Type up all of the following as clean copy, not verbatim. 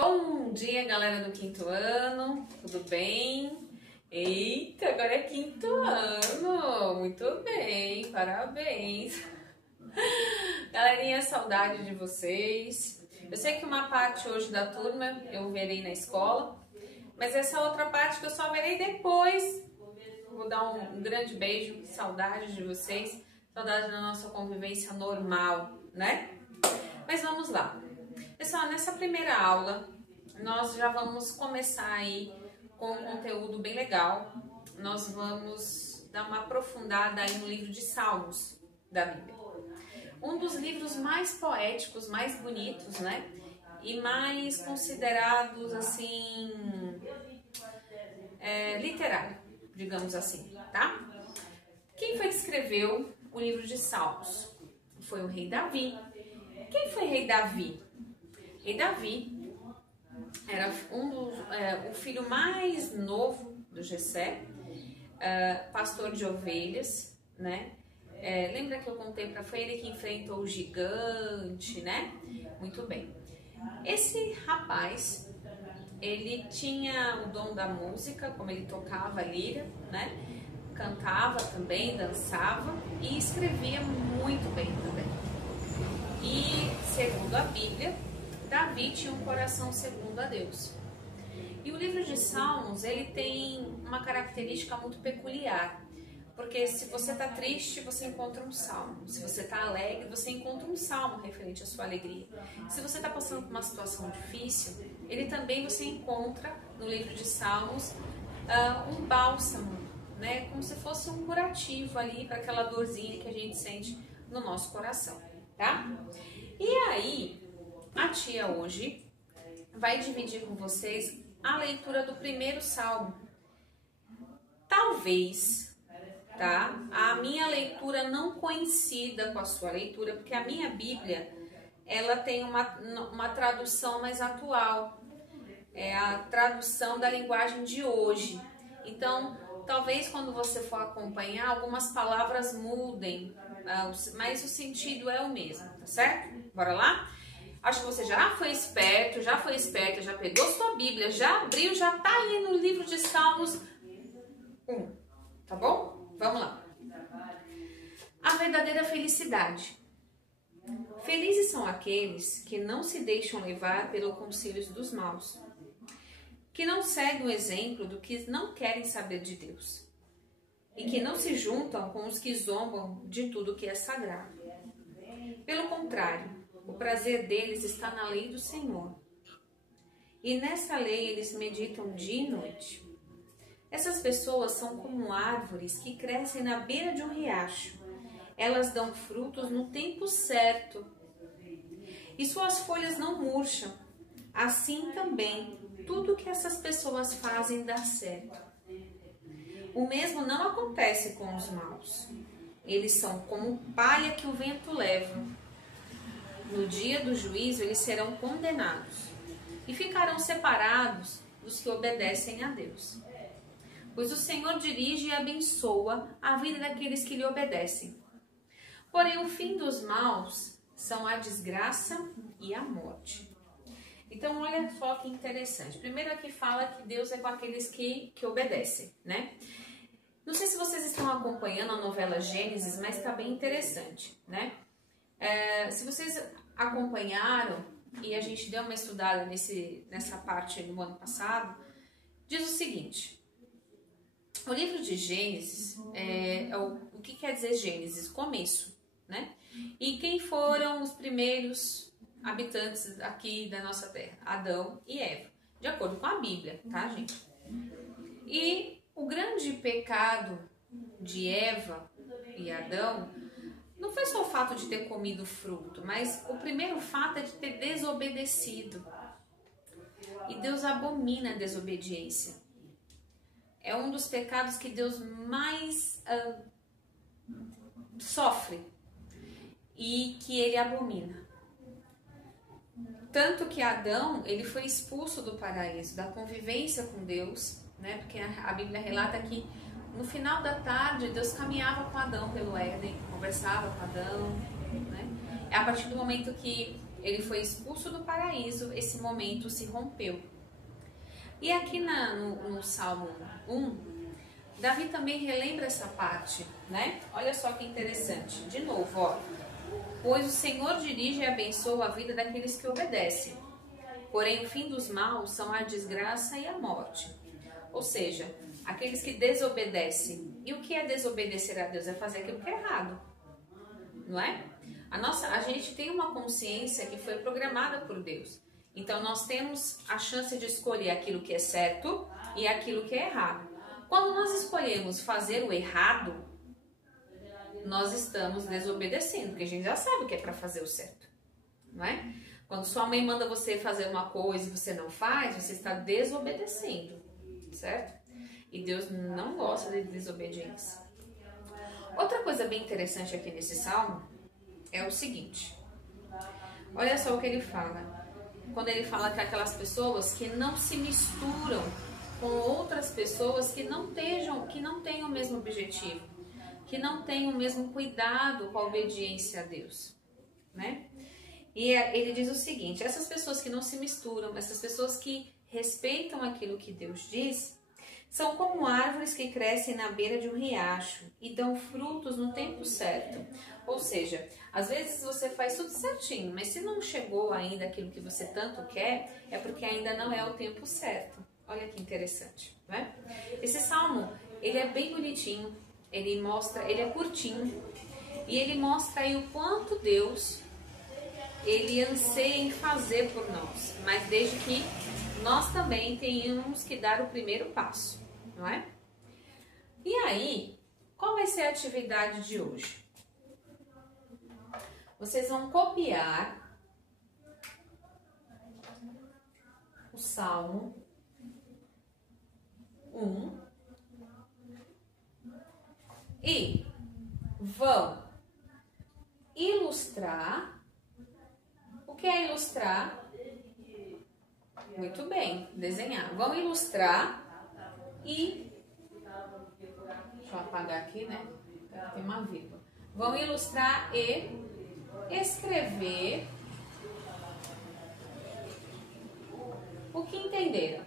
Bom dia, galera do quinto ano, tudo bem? Eita, agora é quinto ano, muito bem, parabéns. Galerinha, saudade de vocês. Eu sei que uma parte hoje da turma eu verei na escola, mas essa outra parte que eu só verei depois. Vou dar um grande beijo, saudade de vocês, saudade da nossa convivência normal, né? Mas vamos lá. Pessoal, nessa primeira aula, nós já vamos começar aí com um conteúdo bem legal. Nós vamos dar uma aprofundada aí no livro de Salmos da Bíblia. Um dos livros mais poéticos, mais bonitos, né? E mais considerados, assim, literário, digamos assim, tá? Quem foi que escreveu o livro de Salmos? Foi o rei Davi. Quem foi rei Davi? Rei Davi era o filho mais novo do Jessé, pastor de ovelhas, né? Lembra que eu contei foi ele que enfrentou o gigante, né? Muito bem. Esse rapaz, ele tinha o dom da música, como ele tocava a lira, né? Cantava também, dançava e escrevia muito bem também. E, segundo a Bíblia, Davi tinha um coração segundo a Deus. E o livro de Salmos, ele tem uma característica muito peculiar. Porque se você está triste, você encontra um salmo. Se você está alegre, você encontra um salmo referente à sua alegria. Se você está passando por uma situação difícil, ele também você encontra no livro de Salmos um bálsamo, né? Como se fosse um curativo ali para aquela dorzinha que a gente sente no nosso coração, tá? E aí, a tia hoje vai dividir com vocês a leitura do primeiro salmo. Talvez, tá? A minha leitura não coincida com a sua leitura, porque a minha Bíblia, ela tem uma tradução mais atual. É a tradução da linguagem de hoje. Então, talvez quando você for acompanhar, algumas palavras mudem, mas o sentido é o mesmo, tá certo? Bora lá? Acho que você já foi esperto, já pegou sua Bíblia, já abriu, já tá aí no livro de Salmos 1, tá bom? Vamos lá. A verdadeira felicidade. Felizes são aqueles que não se deixam levar pelo conselho dos maus, que não seguem o exemplo do que não querem saber de Deus e que não se juntam com os que zombam de tudo que é sagrado. Pelo contrário, o prazer deles está na lei do Senhor, e nessa lei eles meditam dia e noite. Essas pessoas são como árvores que crescem na beira de um riacho. Elas dão frutos no tempo certo, e suas folhas não murcham. Assim também, tudo que essas pessoas fazem dá certo. O mesmo não acontece com os maus. Eles são como palha que o vento leva. No dia do juízo, eles serão condenados e ficarão separados dos que obedecem a Deus. Pois o Senhor dirige e abençoa a vida daqueles que lhe obedecem. Porém, o fim dos maus são a desgraça e a morte. Então, olha só que interessante. Primeiro aqui fala que Deus é com aqueles que obedecem, né? Não sei se vocês estão acompanhando a novela Gênesis, mas está bem interessante, né? Se vocês acompanharam, e a gente deu uma estudada nessa parte no ano passado, diz o seguinte: o livro de Gênesis, o que quer dizer Gênesis? Começo, né? E quem foram os primeiros habitantes aqui da nossa terra? Adão e Eva, de acordo com a Bíblia, tá, gente? E o grande pecado de Eva e Adão não foi só o fato de ter comido fruto, mas o primeiro fato é de ter desobedecido. E Deus abomina a desobediência. É um dos pecados que Deus mais sofre e que ele abomina. Tanto que Adão, ele foi expulso do paraíso, da convivência com Deus, né? Porque a Bíblia relata que no final da tarde Deus caminhava com Adão pelo Éden, conversava com Adão, né? É a partir do momento que ele foi expulso do paraíso, esse momento se rompeu. E aqui no Salmo 1, Davi também relembra essa parte, né? Olha só que interessante. De novo, ó. Pois o Senhor dirige e abençoa a vida daqueles que obedecem. Porém, o fim dos maus são a desgraça e a morte. Ou seja, aqueles que desobedecem. E o que é desobedecer a Deus? É fazer aquilo que é errado. Não é? A gente tem uma consciência que foi programada por Deus. Então, nós temos a chance de escolher aquilo que é certo e aquilo que é errado. Quando nós escolhemos fazer o errado, nós estamos desobedecendo, porque a gente já sabe o que é para fazer o certo, não é? Quando sua mãe manda você fazer uma coisa e você não faz, você está desobedecendo, certo? E Deus não gosta de desobediência. Outra coisa bem interessante aqui nesse salmo é o seguinte. Olha só o que ele fala. Quando ele fala que aquelas pessoas que não se misturam com outras pessoas que não tenham o mesmo objetivo, que não tenham o mesmo cuidado com a obediência a Deus, né? E ele diz o seguinte: essas pessoas que não se misturam, essas pessoas que respeitam aquilo que Deus diz, são como árvores que crescem na beira de um riacho e dão frutos no tempo certo. Ou seja, às vezes você faz tudo certinho, mas se não chegou ainda aquilo que você tanto quer, é porque ainda não é o tempo certo. Olha que interessante, né? Esse salmo, ele é bem bonitinho, ele é curtinho, e ele mostra aí o quanto Deus, ele anseia em fazer por nós, mas desde que nós também tenhamos que dar o primeiro passo, não é? E aí, qual vai ser a atividade de hoje? Vocês vão copiar o Salmo 1 e vão ilustrar. O que é ilustrar? Muito bem, desenhar. Vão ilustrar e... Deixa eu apagar aqui, né? Tem uma vírgula. Vão ilustrar e escrever o que entenderam.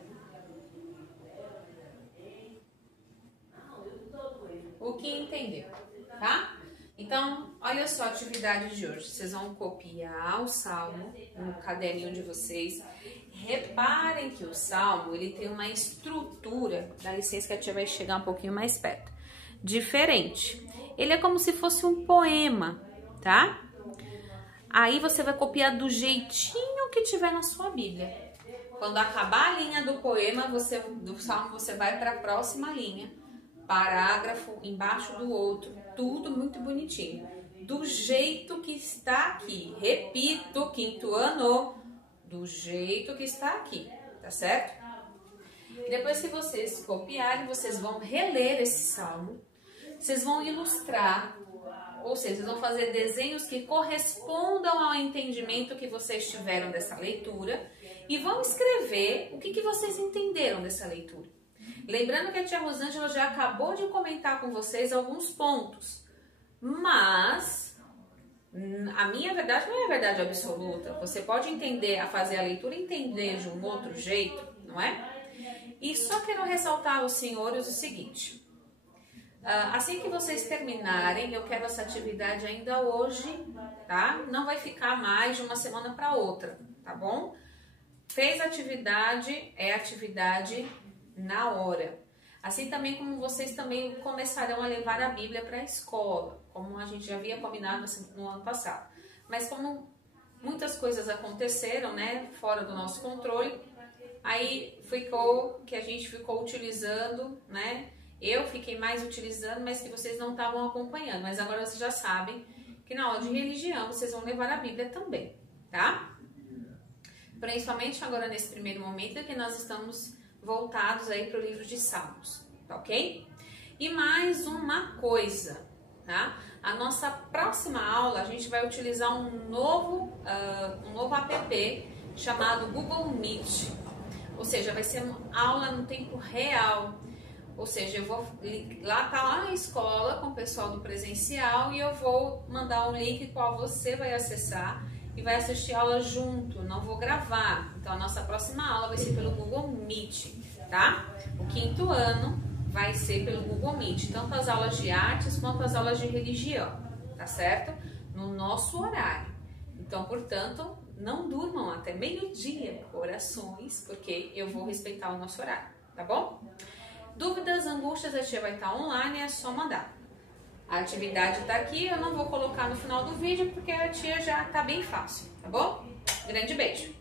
O que entenderam, tá? Então, olha só a atividade de hoje. Vocês vão copiar o salmo no caderninho de vocês. Reparem que o salmo, ele tem uma estrutura, dá licença que a tia vai chegar um pouquinho mais perto, diferente. Ele é como se fosse um poema, tá? Aí você vai copiar do jeitinho que tiver na sua Bíblia. Quando acabar a linha do poema, do salmo, você vai para a próxima linha. Parágrafo embaixo do outro, tudo muito bonitinho, do jeito que está aqui. Repito, quinto ano, do jeito que está aqui, tá certo? Depois que vocês copiarem, vocês vão reler esse salmo, vocês vão ilustrar, ou seja, vocês vão fazer desenhos que correspondam ao entendimento que vocês tiveram dessa leitura e vão escrever o que vocês entenderam dessa leitura. Lembrando que a tia Rosângela já acabou de comentar com vocês alguns pontos, mas a minha verdade não é a verdade absoluta. Você pode entender, a fazer a leitura e entender de um outro jeito, não é? E só quero ressaltar aos senhores o seguinte: assim que vocês terminarem, eu quero essa atividade ainda hoje, tá? Não vai ficar mais de uma semana para outra, tá bom? Fez a atividade, é atividade na hora. Assim também como vocês também começarão a levar a Bíblia para a escola, como a gente já havia combinado no ano passado. Mas como muitas coisas aconteceram, né, fora do nosso controle, aí ficou que a gente ficou utilizando, né? Eu fiquei mais utilizando, mas que vocês não estavam acompanhando. Mas agora vocês já sabem que na aula de religião vocês vão levar a Bíblia também, tá? Principalmente agora nesse primeiro momento que nós estamos voltados aí para o livro de Salmos, tá ok? E mais uma coisa, tá? A nossa próxima aula a gente vai utilizar um novo app chamado Google Meet, ou seja, vai ser uma aula no tempo real, ou seja, eu vou tá lá na escola com o pessoal do presencial e eu vou mandar um link qual você vai acessar e vai assistir a aula junto, não vou gravar. Então a nossa próxima aula vai ser pelo Google Meet, tá? O 5º ano vai ser pelo Google Meet, tanto as aulas de artes quanto as aulas de religião, tá certo? No nosso horário. Então, portanto, não durmam até meio-dia, corações, porque eu vou respeitar o nosso horário, tá bom? Dúvidas, angústias, a tia vai estar online, é só mandar. A atividade tá aqui, eu não vou colocar no final do vídeo, porque a tia já tá bem fácil, tá bom? Grande beijo!